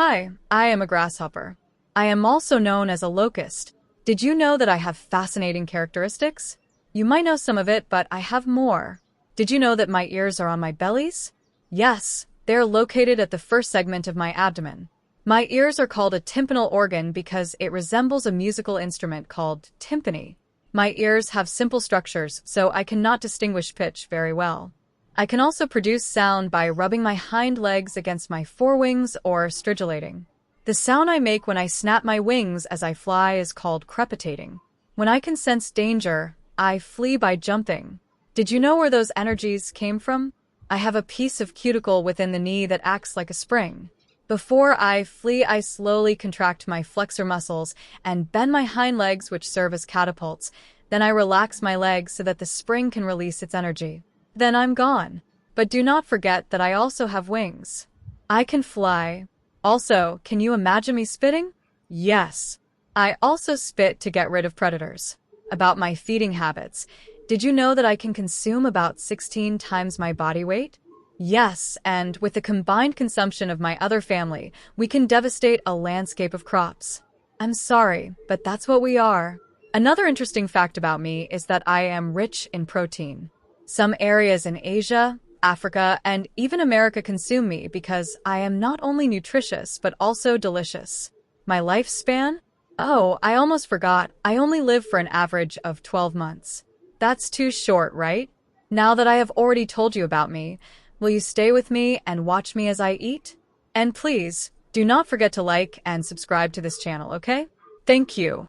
Hi, I am a grasshopper. I am also known as a locust. Did you know that I have fascinating characteristics? You might know some of it, but I have more. Did you know that my ears are on my bellies? Yes, they are located at the first segment of my abdomen. My ears are called a tympanal organ because it resembles a musical instrument called timpani. My ears have simple structures, so I cannot distinguish pitch very well. I can also produce sound by rubbing my hind legs against my forewings or stridulating. The sound I make when I snap my wings as I fly is called crepitating. When I can sense danger, I flee by jumping. Did you know where those energies came from? I have a piece of cuticle within the knee that acts like a spring. Before I flee, I slowly contract my flexor muscles and bend my hind legs, which serve as catapults. Then I relax my legs so that the spring can release its energy. Then I'm gone. But do not forget that I also have wings. I can fly. Also, can you imagine me spitting? Yes. I also spit to get rid of predators. About my feeding habits. Did you know that I can consume about 16 times my body weight? Yes, and with the combined consumption of my other family, we can devastate a landscape of crops. I'm sorry, but that's what we are. Another interesting fact about me is that I am rich in protein. Some areas in Asia, Africa, and even America consume me because I am not only nutritious but also delicious. My lifespan? Oh, I almost forgot. I only live for an average of 12 months. That's too short, right? Now that I have already told you about me, will you stay with me and watch me as I eat? And please, do not forget to like and subscribe to this channel, okay? Thank you.